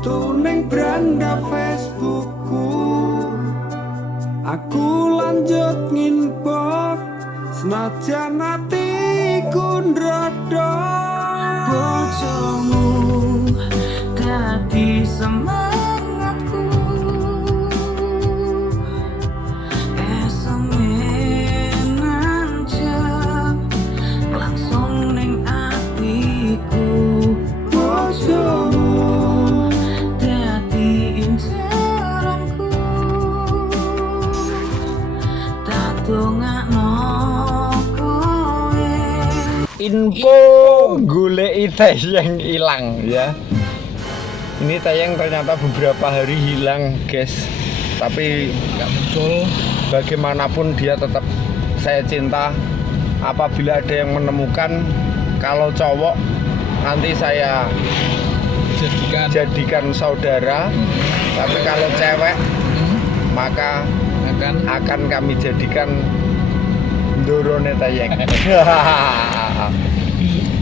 foto ning beranda Facebookku. Aku lanjut nginbox senajan atiku ndrodho. Bojomu dadi semangatku, eseme nancep langsung ning atiku. Bojomu dadi inceranku, tak dongakno kowe. Info goleki tayang hilang ya. Ini tayang ternyata beberapa hari hilang guys, tapi nggak muncul. Bagaimanapun dia tetap saya cinta. Apabila ada yang menemukan, kalau cowok nanti saya jadikan saudara, tapi kalau cewek maka akan kami jadikan ndorone tayang.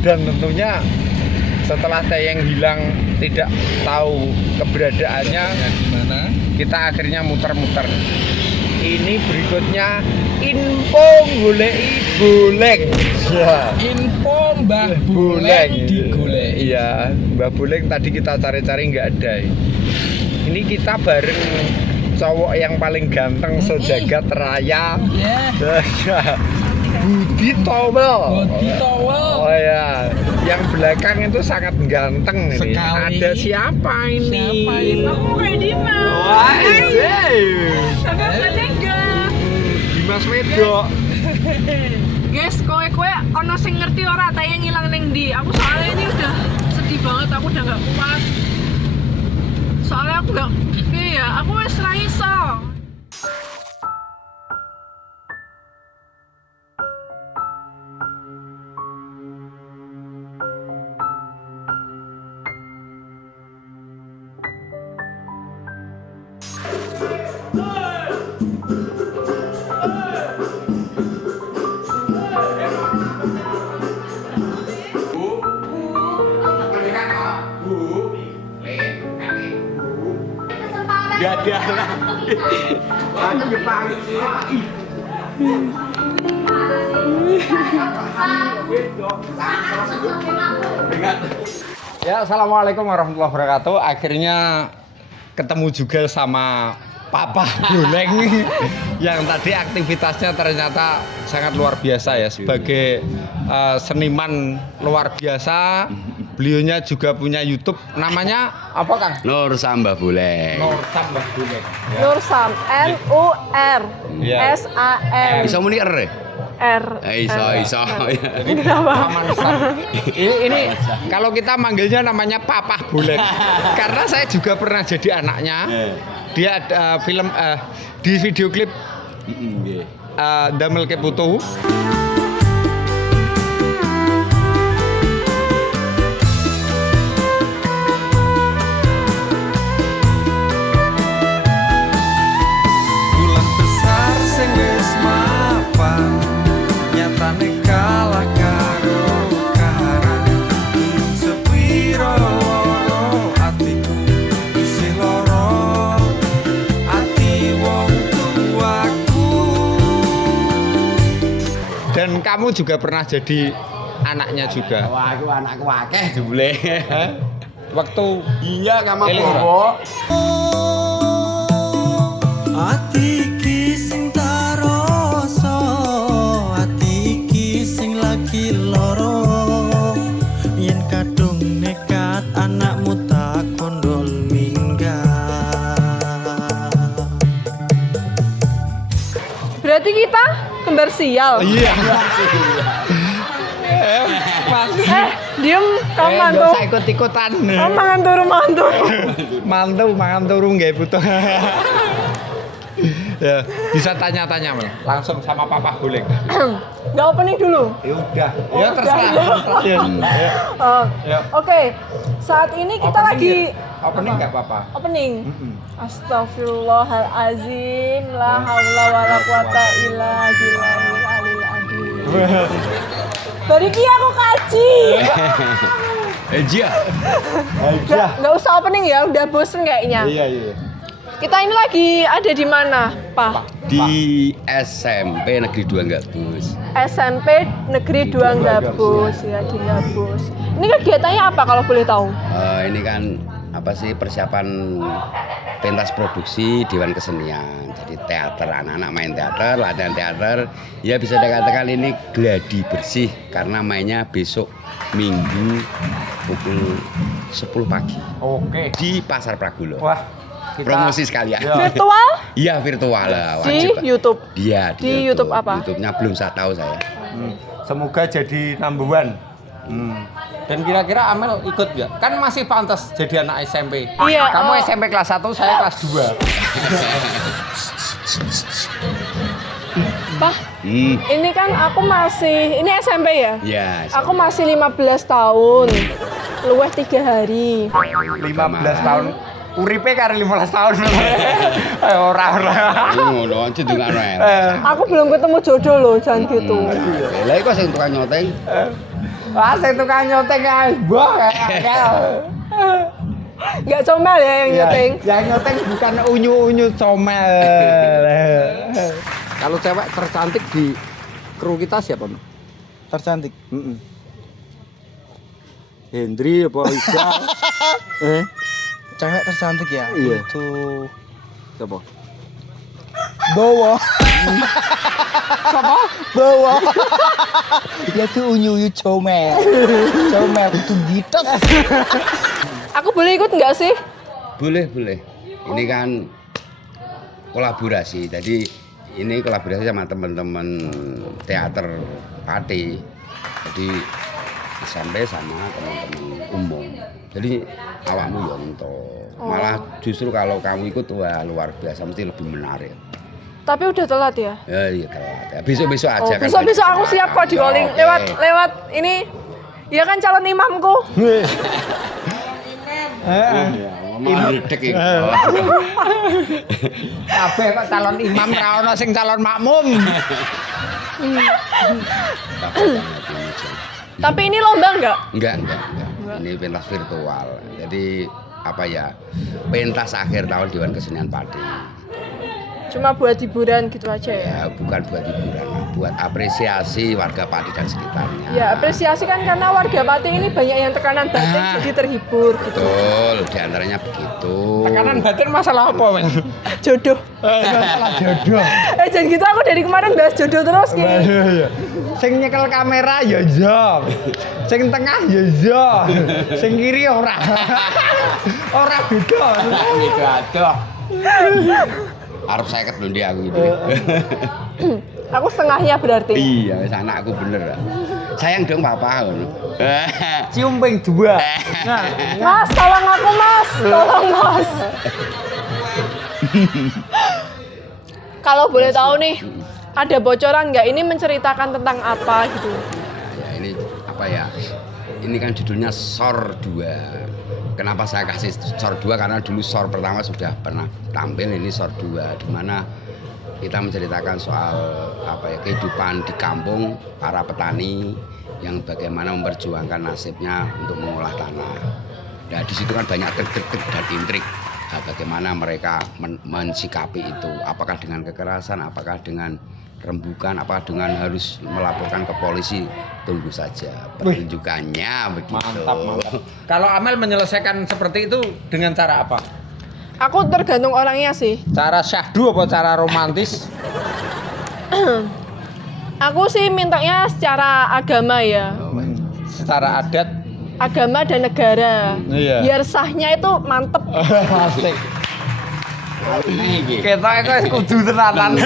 Dan tentunya setelah tayang hilang tidak tahu keberadaannya, kita akhirnya muter-muter. Ini berikutnya info goleki Buleng. Ya. Info Mbah Buleng digoleki. Iya, Mbah Buleng tadi kita cari-cari nggak ada. Ini kita bareng cowok yang paling ganteng sejagat raya. Yeah. Budi Towel. Budi Towel. Oh ya, yang belakang itu sangat ganteng ini. Sekali. Ada siapa ini? Siapa ini? Aku kayak Dimas. Wah, Sangat menegak. Dimas Wedok. Guys, kowe ono sing ngerti ora tayang ilang ning ndi? Aku soalnya ini udah sedih banget, aku udah gak kuat. Soalnya aku gak aku wis ra iso. Gak ada lah. Aku kepanggil. Ya, assalamualaikum warahmatullahi wabarakatuh. Akhirnya ketemu juga sama Papa Buleng yang tadi aktivitasnya ternyata sangat luar biasa ya, sebagai seniman luar biasa. Beliaunya juga punya YouTube, namanya apa Kang? Nur Sambah Buleng. Nur Sambah Buleng. Ya. Nursam, NURSAM. Bisa muni R. R. Iso. Paman Sam. Ini kalau kita manggilnya namanya Papa Buleng. Karena saya juga pernah jadi anaknya. Dia ada film di video klip Damel Keputu. bulan besar sing wis mapan nyatane kalah karo karan. Durung sepiro loro atiku isih loro ati wong tuaku. Dan kamu juga pernah jadi anaknya juga. Wah, aku anakku akeh jebule. Waktu Iya, kamu Eling ora? bobo. Ati iki sing taroso, ati iki sing lagi loro. Yen kadung nekat anakmu tak kondol minggat. Berarti kita kembar sial. iya. Diem, kamu mantu. Gak usah ikut-ikutan. Kamu mantu. Mangan turu nggak butuh. Ya, bisa tanya-tanya Mas. Langsung sama Papa Buleng. Gak opening dulu. Ya udah. Ya terserah. Ya. Ya. Oke, saat ini kita lagi Opening nggak Papa? opening. Astagfirullahalazim, la haula wala quwata illa billahil aliyil azim. Bari ki aku kaji. Iya. Nggak usah opening ya, udah bosen kayaknya. Iya. Kita ini lagi ada di mana, Pak? Di SMP Negeri 2 Gabus. SMP Negeri 2 Gabus ya, di Gabus. Ini kegiatannya apa kalau boleh tahu? Ini kan apa sih persiapan pentas produksi Dewan Kesenian. Jadi teater, anak-anak main teater, latihan teater. Ya bisa dikatakan ini gladi bersih karena mainnya besok Minggu pukul 10 pagi Oke. di Pasar Pragulo. Wah, kita Promosi sekalian. Virtual Iya virtual lah. di wajib. YouTube. Iya Di YouTube apa? YouTube-nya belum saya tahu saya. semoga jadi number one. Dan kira-kira Amel ikut nggak? Kan masih pantas jadi anak SMP. Iya, Kamu oh. SMP kelas 1, saya kelas 2. Pak, ini kan aku masih, ini SMP ya? Iya. Aku masih 15 tahun. Luweh 3 hari. 15 tahun. Uripe karo 15 tahun. Ora. Ngono cendungan wae. Aku belum ketemu jodoh loh, jangan gitu. Lah iku sing tukang nyoteng. Wah, saya tukang nyoteng guys. Boh kayak. Nggak comel ya yang nyeteng. Yang nyoteng bukan unyu-unyu comel. Kalau cewek tercantik di kru kita siapa, Mas? Tercantik. Hendri apa Ida? Cewek tercantik ya? Iya. Itu Siapa? Bowo. Siapa? Bowo. Dia tuh unyu-unyu comel. Comel itu gitu. Aku boleh ikut nggak sih? Boleh. Ini kan kolaborasi. Jadi ini kolaborasi sama teman-teman teater Pati. Jadi SMP sama teman-teman umum. Jadi awakmu ya entuk. Malah justru kalau kamu ikut wah luar biasa mesti lebih menarik. Tapi udah telat ya? Ya iya telat. Ya, besok-besok aja kan. Besok-besok aku siap kok di calling Oke. lewat ini. Ya kan calon imamku. Mendek iki. Kabeh kok calon imam ra ono sing calon makmum. Tapi ini lomba nggak? Enggak. Ini pentas virtual. Jadi apa ya? Pentas akhir tahun Dewan Kesenian Pati. Cuma buat hiburan gitu aja ya? Ya, bukan buat hiburan, buat apresiasi warga Pati dan sekitarnya. Ya apresiasi kan karena warga Pati ini banyak yang tekanan batin jadi terhibur gitu. Betul, diantaranya begitu. Tekanan batin masalah apa, Mas? Jodoh. Masalah jodoh. Jangan gitu aku dari kemarin bahas jodoh terus ki. Sing nyekel kamera ya iya. Sing tengah ya iya. Sing kiri ora. Ora beda. Gitu aduh. Arep 50 lho ndi aku ini. Aku setengahnya berarti. Iya, wis anakku bener. Sayang dong papa ngono. Cium ping 2. Nah, Mas, tolong aku mas, tolong mas. Kalau boleh tahu nih, ada bocoran nggak ini menceritakan tentang apa gitu? Ya ini apa ya? Ini kan judulnya SOR 2. Kenapa saya kasih SOR 2? Karena dulu SOR pertama sudah pernah tampil, ini SOR 2 di mana kita menceritakan soal apa ya kehidupan di kampung para petani yang bagaimana memperjuangkan nasibnya untuk mengolah tanah. Nah, di situ kan banyak trik-trik dan intrik. Nah, bagaimana mereka mensikapi itu? Apakah dengan kekerasan, apakah dengan rembukan, apakah dengan harus melaporkan ke polisi? Tunggu saja pertunjukannya begitu. mantap. Kalau Amel menyelesaikan seperti itu dengan cara apa? Aku tergantung orangnya sih. Cara syahdu apa cara romantis? Aku sih mintanya secara agama ya. Secara adat? Agama dan negara. Iya. Biar sahnya itu mantep. Asik. Kita itu kudu tenanan.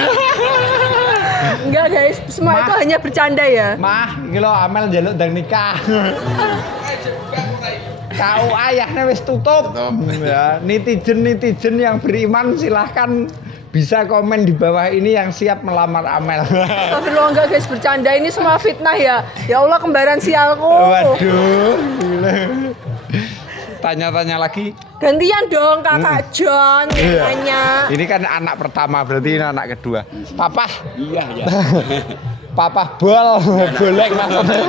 Enggak guys, semua itu hanya bercanda ya. Mah, iki lho Amel njaluk ndang nikah. Kau ayahnya wis tutup. Ya, netizen yang beriman silahkan bisa komen di bawah ini yang siap melamar Amel. Tapi lo enggak guys, bercanda ini semua fitnah ya. Ya Allah kembaran sialku. Waduh, gila. Tanya-tanya lagi. Gantian dong Kakak John nanya. Ini kan anak pertama, berarti ini anak kedua. Papa. Iya. Papa bol, boleh maksudnya.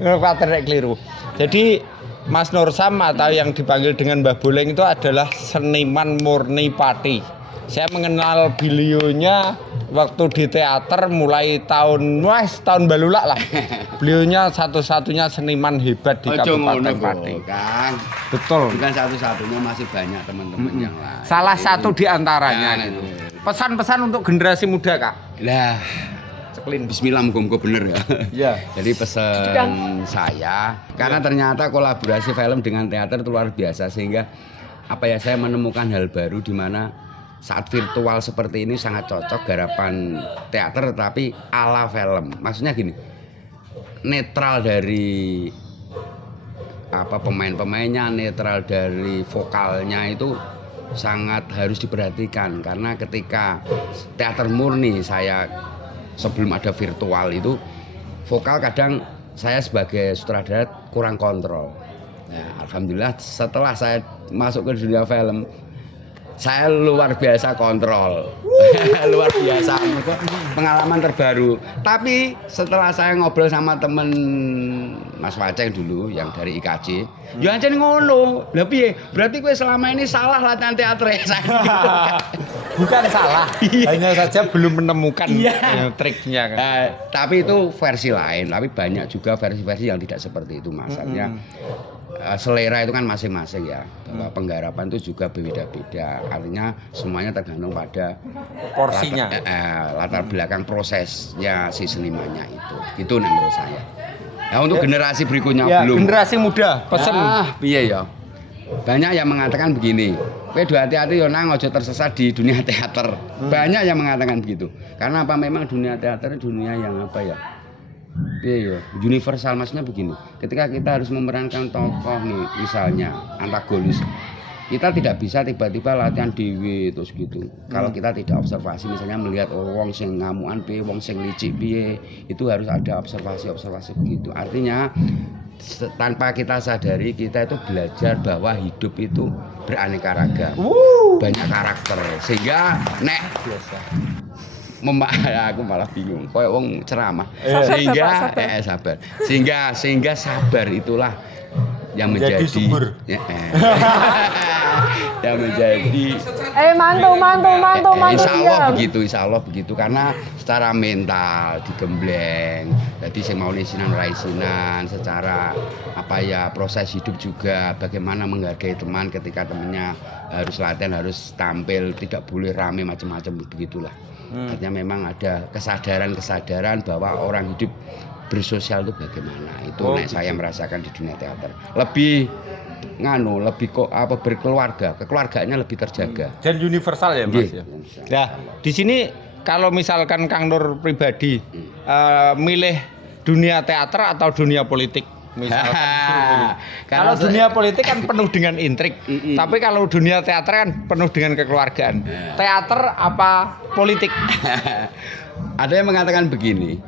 Kuwatir nek keliru. Jadi Mas Nur Sam atau yang dipanggil dengan Mbah Boleng itu adalah seniman murni pati. Saya mengenal beliaunya waktu di teater mulai tahun balulak lah. Beliaunya satu-satunya seniman hebat di Kabupaten Pati. Kang. Betul. Bukan satu-satunya, masih banyak teman-teman yang lain. Salah satu di antaranya Nah, itu. Pesan-pesan untuk generasi muda, Kak. Lah, bismillah muga-muga bener ya. Iya. Jadi pesan saya, karena ternyata kolaborasi film dengan teater itu luar biasa, sehingga saya menemukan hal baru di mana saat virtual seperti ini sangat cocok garapan teater tapi ala film. Maksudnya gini, netral dari pemain-pemainnya, netral dari vokalnya itu sangat harus diperhatikan, karena ketika teater murni saya sebelum ada virtual itu vokal kadang saya sebagai sutradara kurang kontrol. Nah, alhamdulillah setelah saya masuk ke dunia film saya luar biasa kontrol. Luar biasa, pengalaman terbaru. Tapi setelah saya ngobrol sama temen Mas Waceng dulu yang dari IKJ, ya ancen ngono. Lah piye? Berarti kowe selama ini salah latihan teater ya. Bukan salah, hanya saja belum menemukan triknya kan. Tapi itu versi lain, tapi banyak juga versi-versi yang tidak seperti itu masanya. Selera itu kan masing-masing ya, bahwa penggarapan itu juga berbeda-beda, artinya semuanya tergantung pada porsinya, latar belakang prosesnya si senimannya itu menurut saya. Nah, untuk generasi berikutnya ya, belum. Generasi muda pesen. Iya ya. Banyak yang mengatakan begini, kowe hati-hati yo nang aja tersesat di dunia teater. Banyak yang mengatakan begitu. Karena memang dunia teater dunia yang Iya, universal, maksudnya begini. Ketika kita harus memerankan tokoh nih, misalnya antagonis, kita tidak bisa tiba-tiba latihan dewe terus gitu. Kalau kita tidak observasi, misalnya melihat wong sing ngamukan piye, wong sing licik piye, itu harus ada observasi begitu. Artinya tanpa kita sadari kita itu belajar bahwa hidup itu beraneka ragam, banyak karakter, sehingga aku malah bingung, kayak wong ceramah. Sabar. Sehingga sabar itulah yang menjadi subur. Yang menjadi mantu Insya Allah begitu karena secara mental digembleng. Jadi saya mau isinan raisinan secara proses hidup juga, bagaimana menghargai teman ketika temannya harus latihan, harus tampil, tidak boleh rame macam-macam begitulah. Artinya memang ada kesadaran bahwa orang hidup bersosial itu bagaimana. Itu saya merasakan di dunia teater. Lebih berkeluarga, kekeluargaannya lebih terjaga. Dan universal ya, Mas. Nah, di sini kalau misalkan Kang Nur pribadi milih dunia teater atau dunia politik? Misalkan kalau dunia politik kan penuh dengan intrik, tapi kalau dunia teater kan penuh dengan kekeluargaan. Teater apa politik? Ada yang mengatakan begini,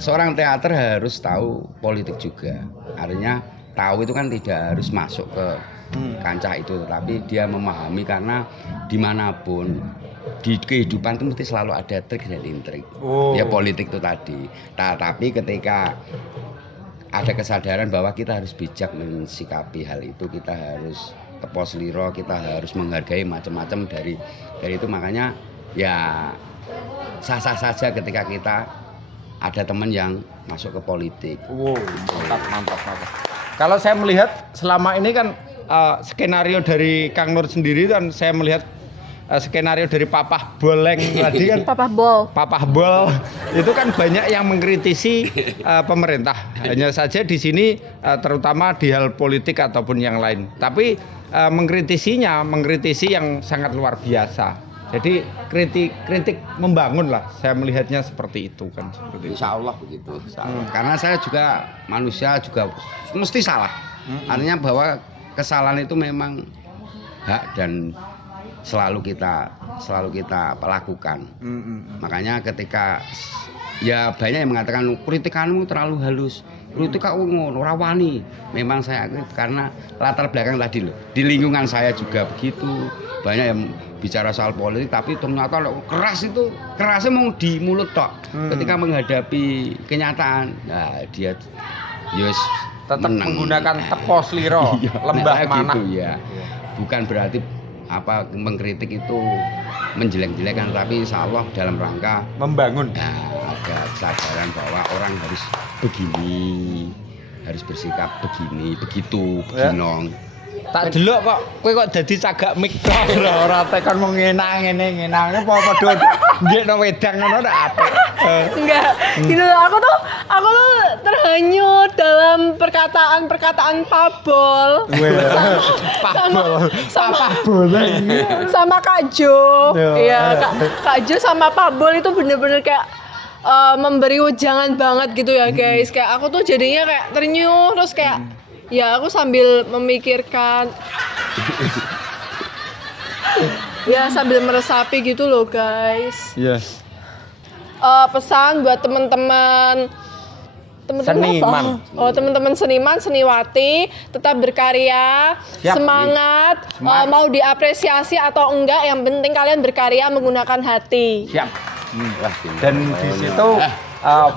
seorang teater harus tahu politik juga. Artinya tahu itu kan tidak harus masuk ke kancah itu, tetapi dia memahami karena dimanapun di kehidupan itu mesti selalu ada trik dan intrik. Ya politik itu tadi. Tapi ketika ada kesadaran bahwa kita harus bijak mensikapi hal itu, kita harus tepos liro, kita harus menghargai macam-macam dari itu. Makanya ya sah-sah saja ketika kita ada teman yang masuk ke politik. Mantap. Kalau saya melihat selama ini kan skenario dari Kang Nur sendiri kan saya melihat skenario dari Papah Boleng tadi kan Papah Bol itu kan banyak yang mengkritisi pemerintah. Hanya saja di sini terutama di hal politik ataupun yang lain. Tapi mengkritisi yang sangat luar biasa. Jadi kritik membangun lah. Saya melihatnya seperti itu kan. Insya Allah begitu. Karena saya juga manusia juga mesti salah. Artinya bahwa kesalahan itu memang hak dan selalu kita lakukan. Makanya ketika ya banyak yang mengatakan kritikanmu terlalu halus. Lu itu kok ngono, ora wani. Memang saya karena latar belakang tadi loh. Di lingkungan saya juga begitu. Banyak yang bicara soal politik tapi ternyata keras itu kerasnya mau di mulut tok. Ketika menghadapi kenyataan, nah dia yes Tetap menggunakan tepos liro, lembah mana gitu ya. Bukan berarti apa mengkritik itu menjelek-jelekan, tapi insya Allah dalam rangka membangun. nah, ada kesadaran bahwa orang harus begini, harus bersikap begini, begitu, beginong. Tak delok kok kowe kok dadi cagak mik tok ora tekan mau ngene apa padha ndekno wedang ngono ndak apik. Enggak, gitu loh. Aku tuh terhanyut dalam perkataan Pabol. Sama Kak Jo. Iya, Kak Jo sama Pabol itu bener-bener kayak memberi wejangan banget gitu ya guys. Kayak aku tuh jadinya kayak ternyuh terus kayak ya aku sambil memikirkan ya sambil meresapi gitu loh guys. Iya. Pesan buat teman-teman seniman. apa? Oh, teman-teman seniman, seniwati, tetap berkarya, Siap. semangat, mau diapresiasi atau enggak, yang penting kalian berkarya menggunakan hati. Siap. Wah, Dan di situ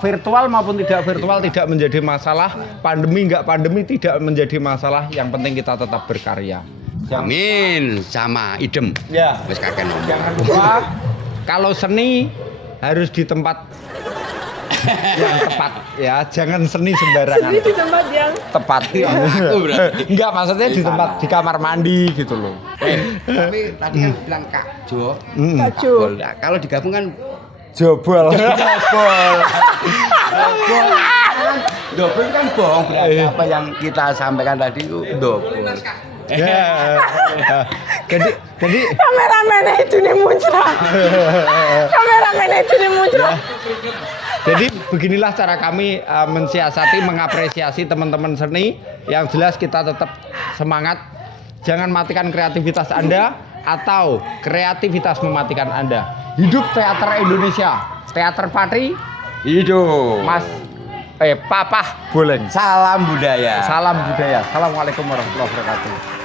virtual maupun tidak virtual tidak menjadi masalah, pandemi enggak pandemi tidak menjadi masalah, yang penting kita tetap berkarya. amin sama idem. Ya. Wis kakek ngomong. Jangan lupa kalau seni harus di tempat yang tepat ya, jangan seni sembarangan. Sedih di tempat yang Tepat. Aku berarti. Enggak, maksudnya di tempat di kamar mandi gitu loh. Tapi tadi kan bilang Kak Jo. kacau. Nah, kalau digabung kan Jobol. double kan bohong berarti apa yang kita sampaikan tadi itu double. Ya. Jadi Kameramen itu nih muncrat. Kameramen itu nih muncrat. Jadi beginilah cara kami mensiasati, mengapresiasi teman-teman seni. Yang jelas kita tetap semangat. Jangan matikan kreativitas Anda atau kreativitas mematikan Anda. Hidup teater Indonesia. Teater Patri Hidup. Mas Papah Boleng. Salam budaya. Salam budaya. Assalamualaikum warahmatullahi wabarakatuh.